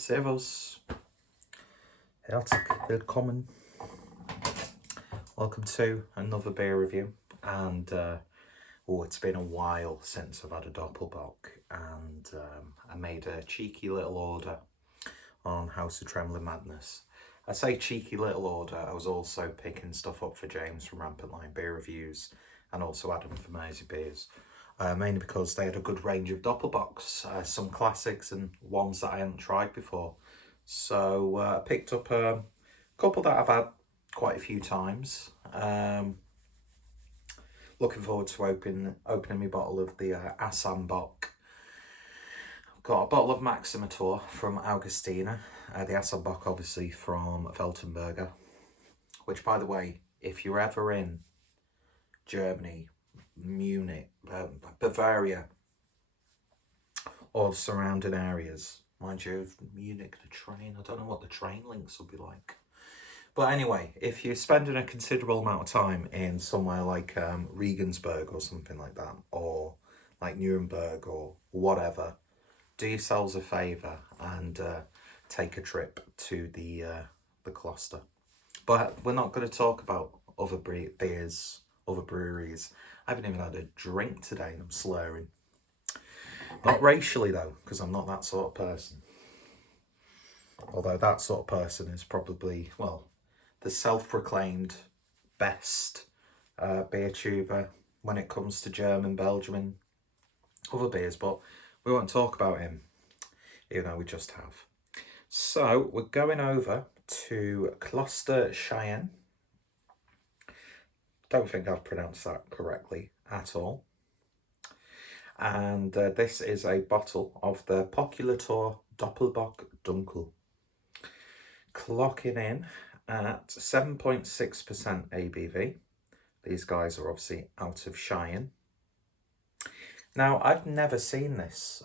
Servus, herzlich willkommen. Welcome to another beer review. And it's been a while since I've had a Doppelbock, and I made a cheeky little order on House of Trembling Madness. I say cheeky little order. I was also picking stuff up for James from Rampant Lion Beer Reviews, and also Adam from Mersey Beers. Mainly because they had a good range of Doppelbocks, some classics and ones that I hadn't tried before. So I picked up a couple that I've had quite a few times. Looking forward to opening my bottle of the Assam Bock. Got a bottle of Maximator from Augustina. The Assam Bock obviously from Weltenberger. Which, by the way, if you're ever in Germany, Munich, Bavaria, or surrounding areas. Mind you, Munich, the train, I don't know what the train links will be like. But anyway, if you're spending a considerable amount of time in somewhere like Regensburg or something like that, or like Nuremberg or whatever, do yourselves a favour and take a trip to the Kloster. But we're not going to talk about other beers, other breweries. I haven't even had a drink today and I'm slurring. Not racially though, because I'm not that sort of person. Although that sort of person is probably, well, the self-proclaimed best beer tuber when it comes to German, Belgium and other beers, but we won't talk about him, even though we just have. So we're going over to Kloster Scheyern. Don't think I've pronounced that correctly at all. And this is a bottle of the Poculator Doppelbock Dunkel. Clocking in at 7.6% ABV. These guys are obviously out of Scheyern. Now, I've never seen this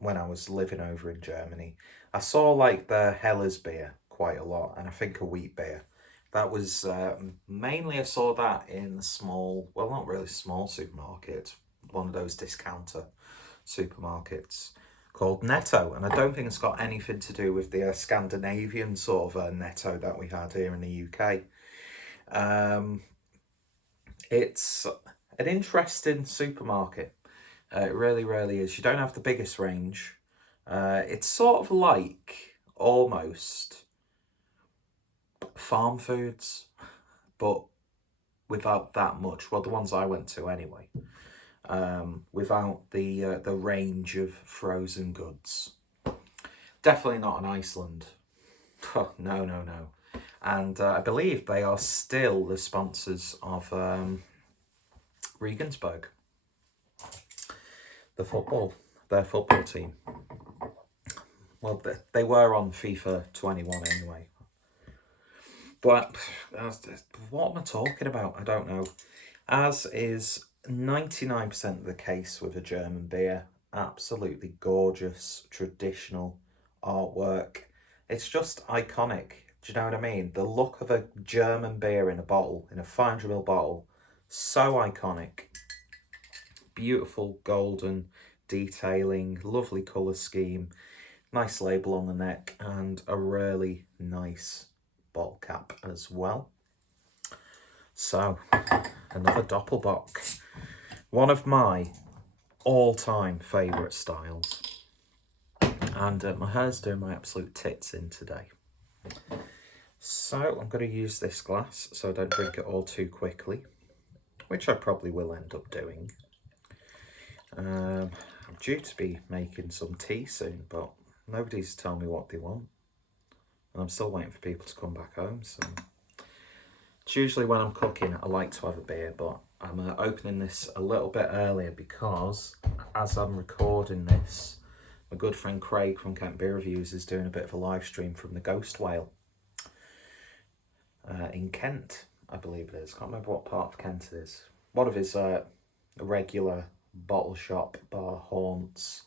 when I was living over in Germany. I saw like the Heller's beer quite a lot, and I think a wheat beer. That was mainly I saw that in small, well, not really small supermarket, one of those discounter supermarkets called Netto. And I don't think it's got anything to do with the Scandinavian sort of Netto that we had here in the UK. It's an interesting supermarket. It really, really is. You don't have the biggest range. It's sort of like almost farm foods, but without that much. Well, the ones I went to anyway. Without the range of frozen goods. Definitely not in Iceland. Oh, no. And I believe they are still the sponsors of Regensburg. Their football team. Well, they were on FIFA 21 anyway. But what am I talking about? I don't know. As is 99% of the case with a German beer. Absolutely gorgeous, traditional artwork. It's just iconic. Do you know what I mean? The look of a German beer in a bottle, in a 500ml bottle, so iconic. Beautiful golden detailing, lovely colour scheme, nice label on the neck, and a really nice bottle cap as well. So, another Doppelbock. One of my all-time favourite styles. And my hair's doing my absolute tits in today. So, I'm going to use this glass so I don't drink it all too quickly, which I probably will end up doing. I'm due to be making some tea soon, but nobody's telling me what they want. And I'm still waiting for people to come back home, so... It's usually when I'm cooking, I like to have a beer, but I'm opening this a little bit earlier because as I'm recording this, my good friend Craig from Kent Beer Reviews is doing a bit of a live stream from the Ghost Whale in Kent, I believe it is. Can't remember what part of Kent it is. One of his regular bottle shop bar haunts.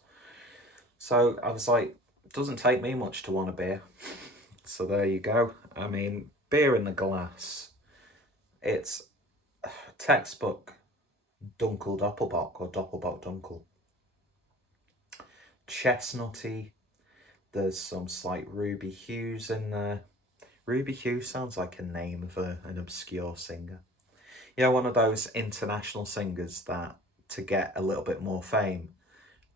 So I was like, it doesn't take me much to want a beer. So there you go. I mean, beer in the glass. It's textbook Dunkel Doppelbock or Doppelbock Dunkel. Chestnutty. There's some slight ruby hues in there. Ruby hue sounds like a name of an obscure singer. Yeah, one of those international singers that, to get a little bit more fame,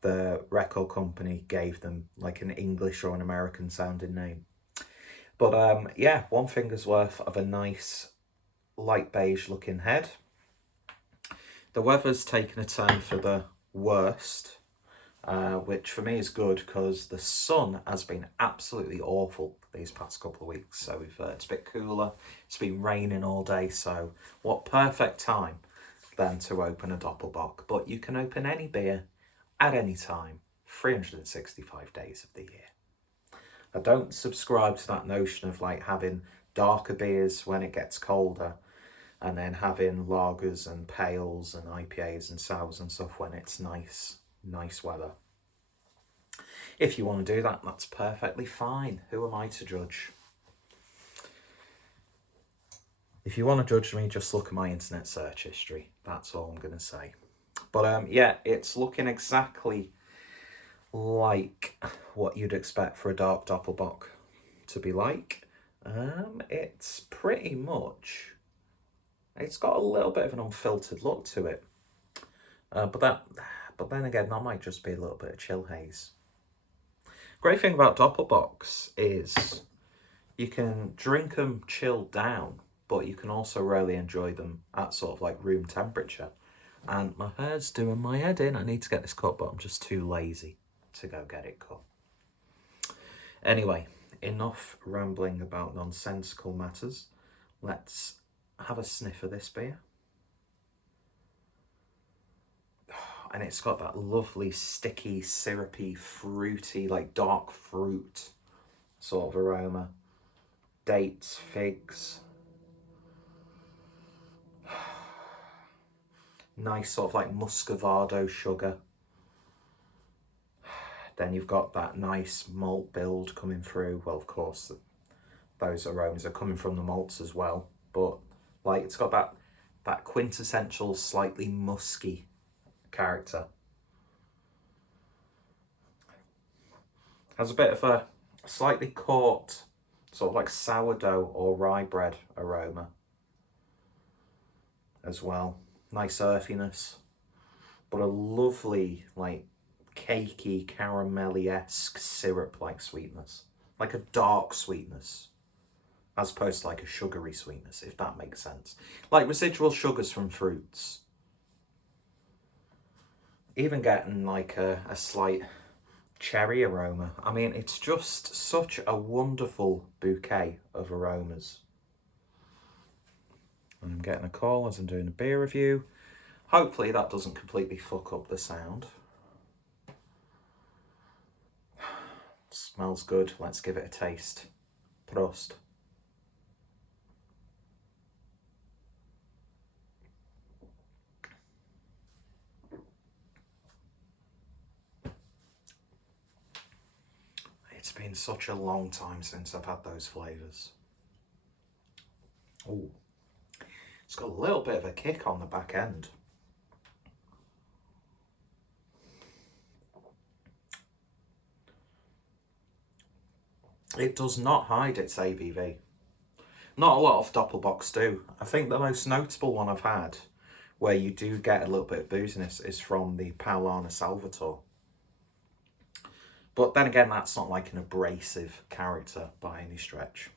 the record company gave them like an English or an American sounding name. But yeah, one finger's worth of a nice light beige looking head. The weather's taken a turn for the worst, which for me is good because the sun has been absolutely awful these past couple of weeks. So it's a bit cooler. It's been raining all day. So what perfect time then to open a Doppelbock. But you can open any beer at any time, 365 days of the year. I don't subscribe to that notion of like having darker beers when it gets colder and then having lagers and pales and IPAs and sours and stuff when it's nice weather. If you want to do that, that's perfectly fine. Who am I to judge? If you want to judge me, just look at my internet search history. That's all I'm going to say. But yeah, it's looking exactly like what you'd expect for a dark Doppelbock to be like. It's pretty much... It's got a little bit of an unfiltered look to it. But then again, that might just be a little bit of chill haze. Great thing about Doppelbocks is you can drink them chilled down, but you can also really enjoy them at sort of like room temperature. And my hair's doing my head in. I need to get this cut, but I'm just too lazy to go get it cut. Anyway, enough rambling about nonsensical matters. Let's have a sniff of this beer. And it's got that lovely, sticky, syrupy, fruity, like dark fruit sort of aroma. Dates, figs. Nice sort of like muscovado sugar. Then you've got that nice malt build coming through. Well, of course, those aromas are coming from the malts as well. But like it's got that quintessential, slightly musky character. Has a bit of a slightly caught, sort of like sourdough or rye bread aroma as well. Nice earthiness, but a lovely, like, cakey, caramelly-esque syrup-like sweetness. Like a dark sweetness, as opposed to like a sugary sweetness, if that makes sense. Like residual sugars from fruits. Even getting like a slight cherry aroma. I mean, it's just such a wonderful bouquet of aromas. And I'm getting a call as I'm doing a beer review. Hopefully that doesn't completely fuck up the sound. Smells good. Let's give it a taste. Prost. It's been such a long time since I've had those flavours. Ooh. It's got a little bit of a kick on the back end. It does not hide its ABV. Not a lot of Doppelbocks do. I think the most notable one I've had where you do get a little bit of booziness is from the Paulana Salvatore. But then again, that's not like an abrasive character by any stretch.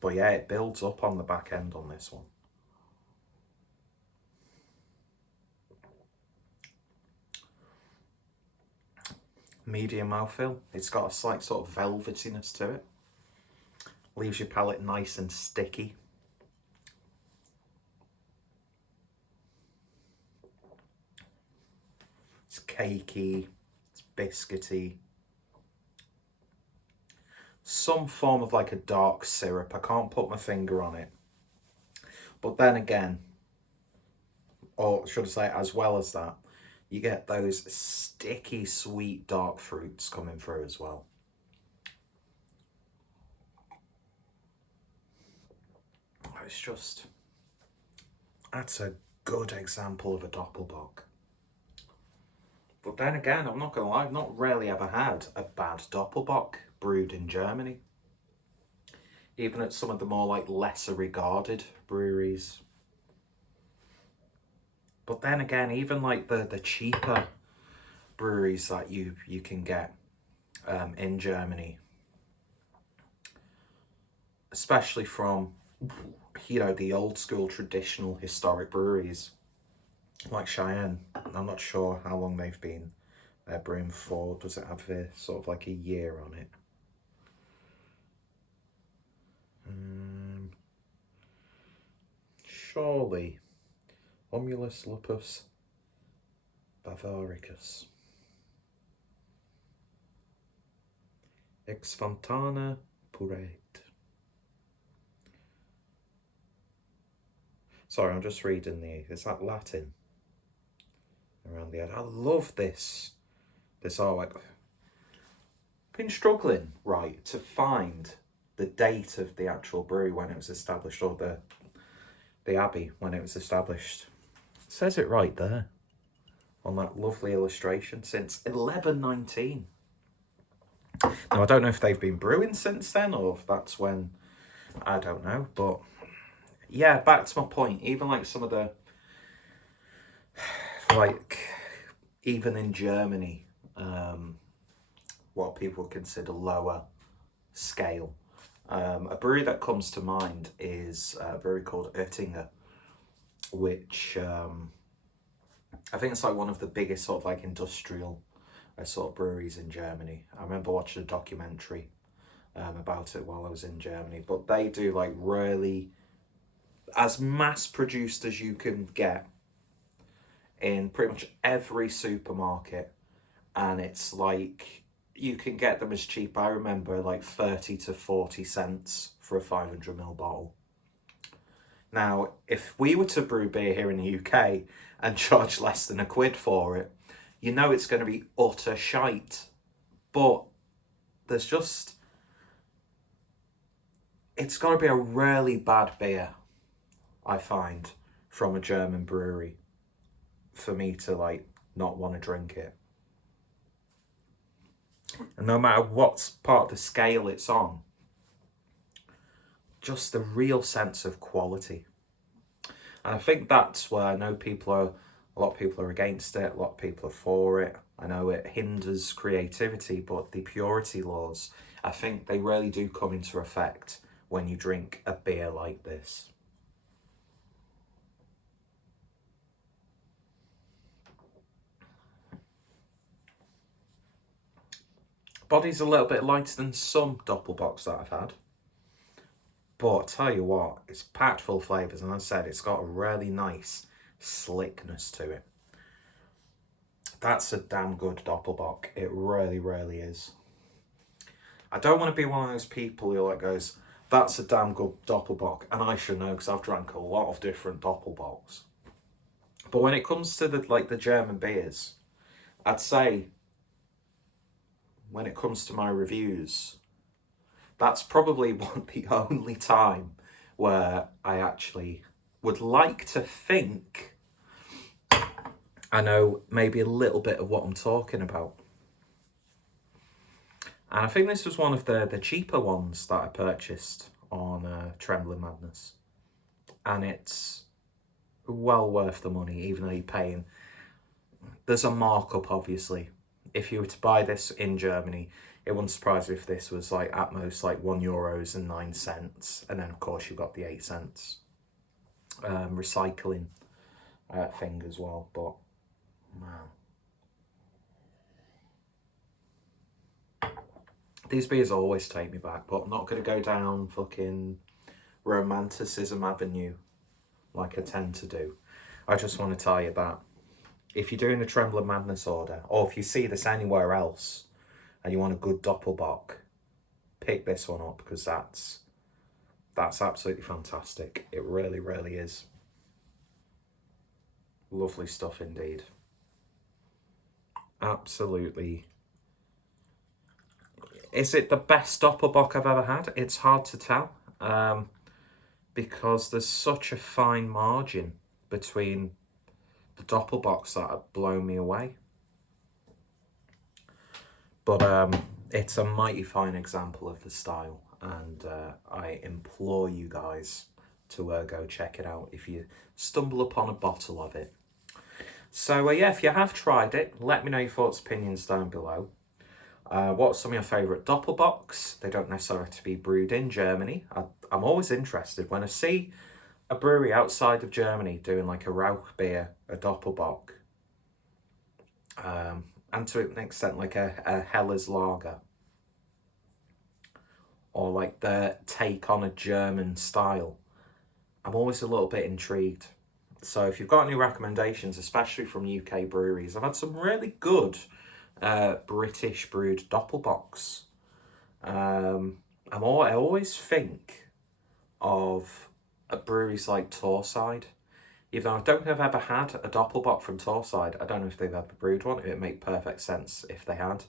But yeah, it builds up on the back end on this one. Medium mouthfeel. It's got a slight sort of velvetiness to it. Leaves your palate nice and sticky. It's cakey, it's biscuity. Some form of like a dark syrup. I can't put my finger on it. But then again, or should I say as well as that, you get those sticky, sweet, dark fruits coming through as well. It's just, that's a good example of a Doppelbock. But then again, I'm not gonna lie, I've not really ever had a bad Doppelbock brewed in Germany. Even at some of the more like lesser regarded breweries. But then again, even like the cheaper breweries that you can get in Germany, especially from, you know, the old school traditional historic breweries like Scheyern. I'm not sure how long they've been brewing for. Does it have sort of like a year on it? Surely Omulus lupus bavaricus ex fontana puret. Sorry, I'm just reading is that Latin around the end? I love this artwork. I've been struggling, right, to find the date of the actual brewery when it was established, or the abbey when it was established. It says it right there on that lovely illustration, since 1119. Now, I don't know if they've been brewing since then, or if that's when, I don't know, but yeah, back to my point, even like some of the, like, even in Germany, what people consider lower scale, a brewery that comes to mind is a brewery called Oettinger, which I think it's like one of the biggest sort of like industrial sort of breweries in Germany. I remember watching a documentary about it while I was in Germany, but they do like really as mass produced as you can get in pretty much every supermarket, and it's like you can get them as cheap. I remember like 30 to 40 cents for a 500ml bottle. Now, if we were to brew beer here in the UK and charge less than £1 for it, you know it's going to be utter shite. But there's just, it's got to be a really bad beer, I find, from a German brewery for me to like not want to drink it. And no matter what part of the scale it's on, just the real sense of quality. And I think that's where I know a lot of people are against it, a lot of people are for it. I know it hinders creativity, but the purity laws, I think they really do come into effect when you drink a beer like this. Body's a little bit lighter than some Doppelbocks that I've had. But I'll tell you what, it's packed full of flavours, and as I said, it's got a really nice slickness to it. That's a damn good Doppelbock. It really, really is. I don't want to be one of those people who like goes, that's a damn good Doppelbock, and I should know because I've drank a lot of different Doppelbocks. But when it comes to the German beers, I'd say when it comes to my reviews, that's probably the only time where I actually would like to think I know maybe a little bit of what I'm talking about. And I think this was one of the cheaper ones that I purchased on Trembling Madness. And it's well worth the money, even though you're paying. There's a markup, obviously. If you were to buy this in Germany, it wouldn't surprise me if this was like at most like €1.09. And then, of course, you've got the 8 cents recycling thing as well. But, man. These beers always take me back, but I'm not going to go down fucking romanticism avenue like I tend to do. I just want to tell you that if you're doing a Trembling Madness order, or if you see this anywhere else and you want a good Doppelbock, pick this one up, because that's absolutely fantastic. It really, really is. Lovely stuff indeed. Absolutely. Is it the best Doppelbock I've ever had? It's hard to tell, because there's such a fine margin between the Doppelbocks that have blown me away. But it's a mighty fine example of the style, and I implore you guys to go check it out if you stumble upon a bottle of it. So yeah, if you have tried it, let me know your thoughts, opinions down below. What's some of your favourite Doppelbocks? They don't necessarily have to be brewed in Germany. I'm always interested when I see a brewery outside of Germany doing like a Rauch beer, a Doppelbock, and to an extent like a Heller's Lager, or like the take on a German style. I'm always a little bit intrigued. So if you've got any recommendations, especially from UK breweries, I've had some really good British brewed Doppelbocks. I always think of breweries like Torside. Even though I don't think I've ever had a Doppelbock from Torside, I don't know if they've ever brewed one. It would make perfect sense if they had.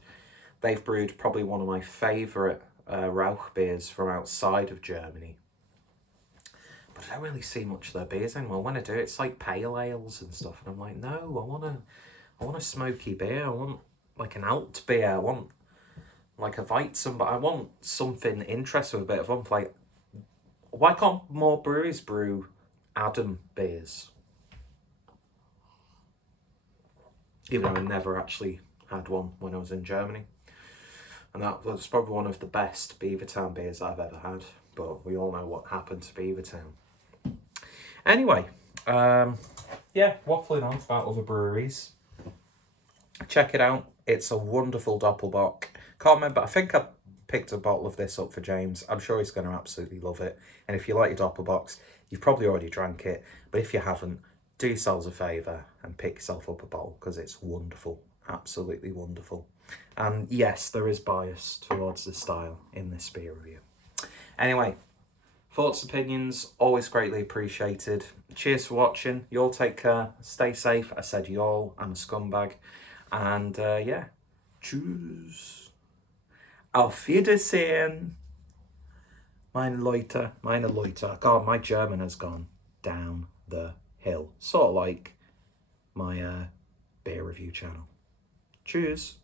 They've brewed probably one of my favourite Rauch beers from outside of Germany. But I don't really see much of their beers anymore. When I do, it's like pale ales and stuff. And I'm like, no, I want a smoky beer. I want like an alt beer. I want like a Weizen, but I want something interesting with a bit of oomph. Like, why can't more breweries brew Adam beers? Even though I never actually had one when I was in Germany. And that was probably one of the best Beavertown beers I've ever had. But we all know what happened to Beavertown. Anyway, yeah, waffling on about other breweries. Check it out. It's a wonderful Doppelbock. Can't remember, I think I picked a bottle of this up for James. I'm sure he's going to absolutely love it. And if you like your Doppelbocks, you've probably already drank it. But if you haven't, do yourselves a favour and pick yourself up a bottle, because it's wonderful. Absolutely wonderful. And yes, there is bias towards the style in this beer review. Anyway, thoughts, opinions, always greatly appreciated. Cheers for watching. You all take care. Stay safe. I said you all. I'm a scumbag. And yeah, tschüss. Auf Wiedersehen. Meine Leute. God, my German has gone down the hill. Sort of like my beer review channel. Tschüss.